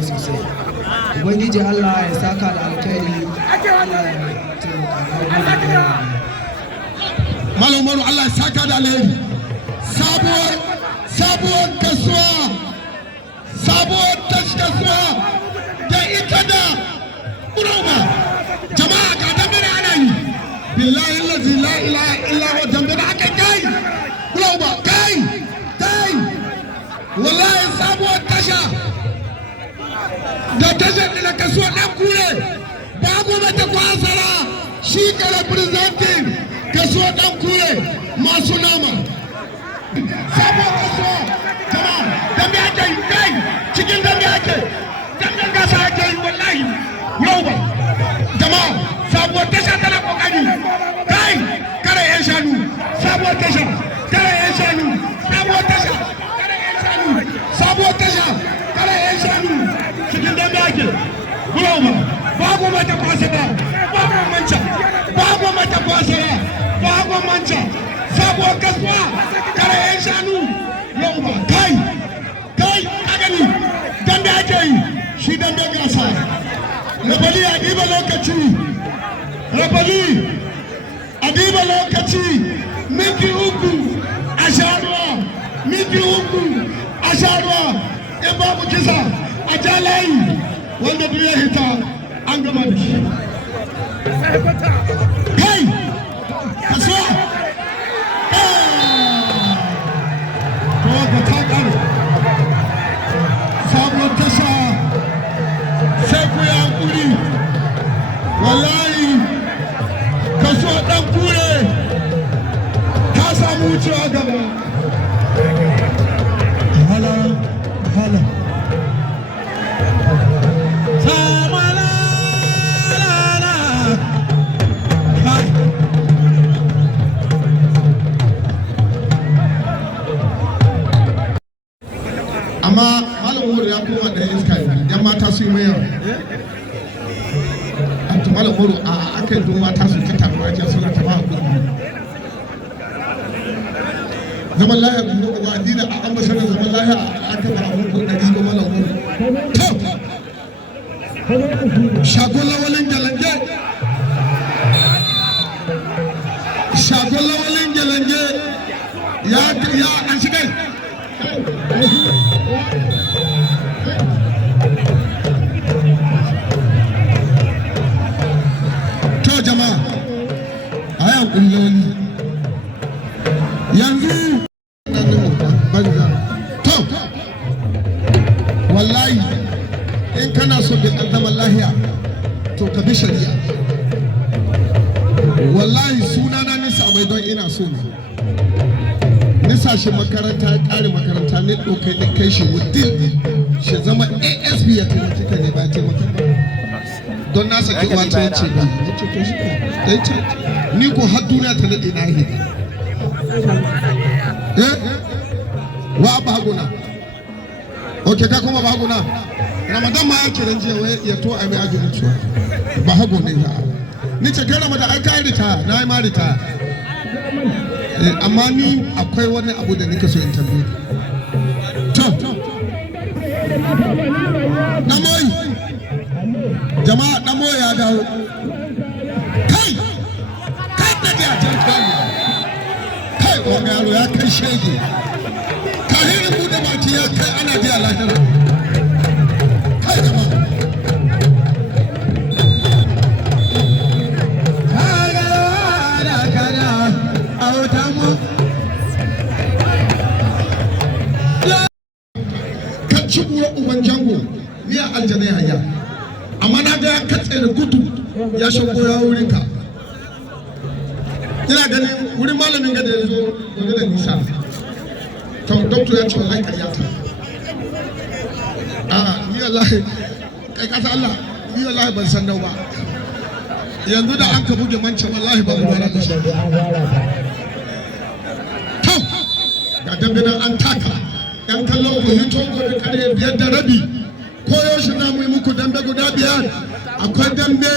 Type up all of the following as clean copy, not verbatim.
daɗi sosai. Ubangiji Allah ya saka da alkhairi. Allah ya taimaka. Malam Umaru Allah ya saka da alheri. Sabuwar kasuwa, sabuwar kasuwa da ita da Uroma. Jama'a ga dambe ana yi. Billahi allazi la ilaha illa huwa dambe da aka kai. Uroma kai. Wallahi sabuwar tasha. Da tasha da kasuwa dan kure. Babu mata kwasara. Shi ka representing kasuwa dan kure masu nama. Sabuwar kasuwa jama'a dambe ake yi kai cikin dambe ake damben gasa ake yi wallahi yau ba jama'a sabuwar tasha tana kokari kai kare yan shanu sabuwar tasha kare yan shanu sabuwar tasha kare yan shanu sabuwar tasha kare yan shanu cikin dambe ake yau ba babu mata kwasara babu mata kwasara babu manca sabuwar kasuwa kare yan shanu yau ba kai kagani dambe ake yi shi dambe gasa rabali a ɗiba lokaci minti uku a sharuwa in babu kisa a jalayi wanda duk ya hita an gama da shi kai kasuwa sabuwar tasha sai ku yi hankuri wallahi kaso dan kure ka samu wucewa gaba hala amma malam umar ya koma da iska yan mata su yi mai yawa to malam umar a aka yi mata su ta tafi wajen suna ta ba kuɗi zaman lahiya kuma ba addini a an basarar zaman lahiya aka ba abun kuɗi ba malam umar shagon lawalin galange ya an shigai to jama'a a yan kulloli yanzu banza to wallahi in kana so bi zaman lahiya to ka bi shari'a wallahi sunana nisa mai don ina so ne nisa shi makaranta ya kare makaranta ne ɗaukai ne kai shi wudil shi zama asb ya taimaki ka ne ba taimaka ba don na saki wata ya ce ba ya ce to shi ya ce ni ko har duniya ta naɗe na hita wa baguna ok ka kuma baguna ramadan ma ya kiran jiya wai ya to a mai ajiyar ciwo ba hagu ne ba ni ce kai ramadan ai ka rita na yi ma rita amma ni akwai wani abu da nika so in tambaye to damoyi jama'a damoyi ya dawo kai da ya tarkani kai wani yaro ya kai shege kahirin bude baki ya kai ana biya lahira kai jama'a ci bura uban jango ni a aljana ya haya amma na ga ya katse da gudu ya shago ya wurin ka ina ganin wurin malamin ga da ya zo gobe da nisa to doctor ya ce wallahi karyata ni wallahi kai kasa Allah ni wallahi ban san nau ba yanzu da an ka buge mancan wallahi ba mu da shi to ga dambe nan an taka yan kallon ku hito gobe kare 5:30 koyaushe na mu yi muku dambe guda 5 akwai dambe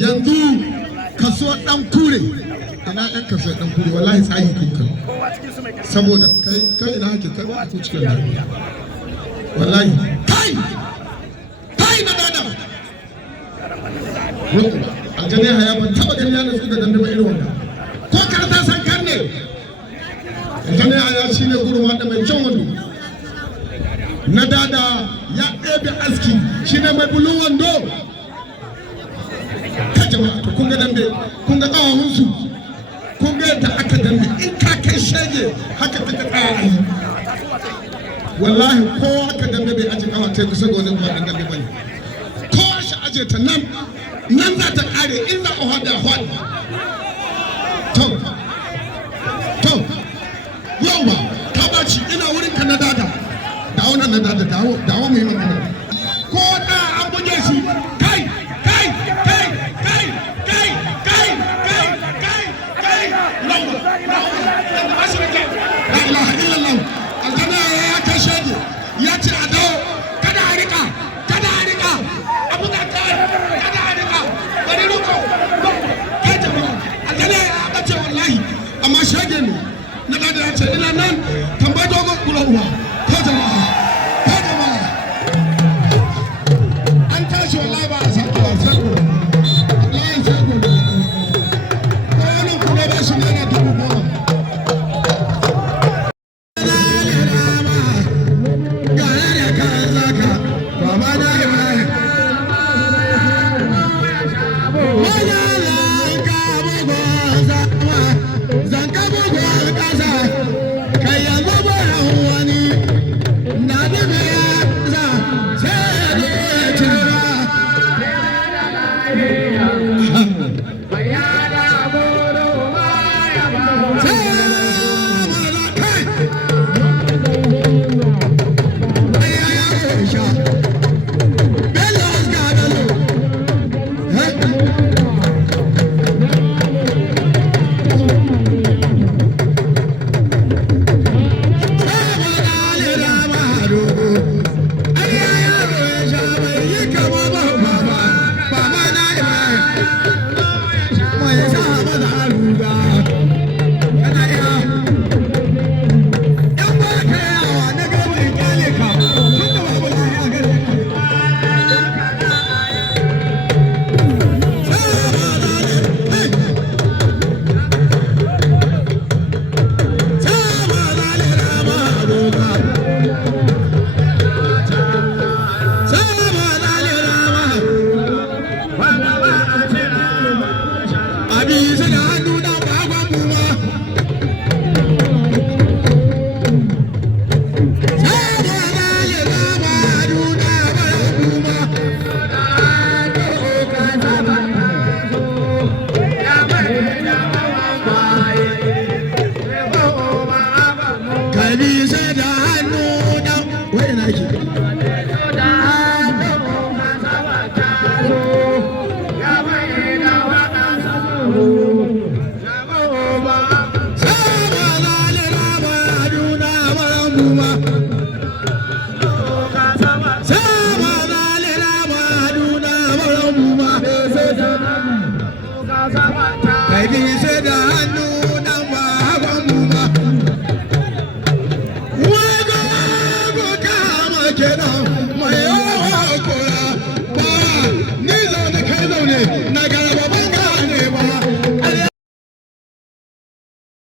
yanzu kaso dan kure ina yan kaso dan kure wallahi tsayi kun saboda kai ina hake kai ba ku cikin wallahi kai kai na dada aljani haya ban taba gani yana su da dambe ba irin wanda ko karta san kan ne aljani haya shine gurma da mai kyan wando na dada ya ɗebe aski shine mai bulun wando ka jama'a to kun ga dambe kun ga ƙawahunsu kun ga yadda aka dambe in ka kai shege haka ta tsaya a yi wallahi ko aka dambe bai aje kawa ta kusa ga wani ba dan dambe bane ko shi aje ta nan za ta kare in za a hada to yawa ka baci ina wurin ka na dada dawo nan na dada dawo mu yi magana ko da an buge shi kai la ilaha illallah aljanna ya kashe ni ya ce a dawo kada a rika abu da ta kada a rika bari ruko kai jama'a aljanna ya bace wallahi amma shege ne na da ya ce ina nan tambayi dogon kulawa ko jama'a an tashi wallahi ba a san wasan wallahi sai gobe ko wani kuma ba shi ne na dubu goma Kuma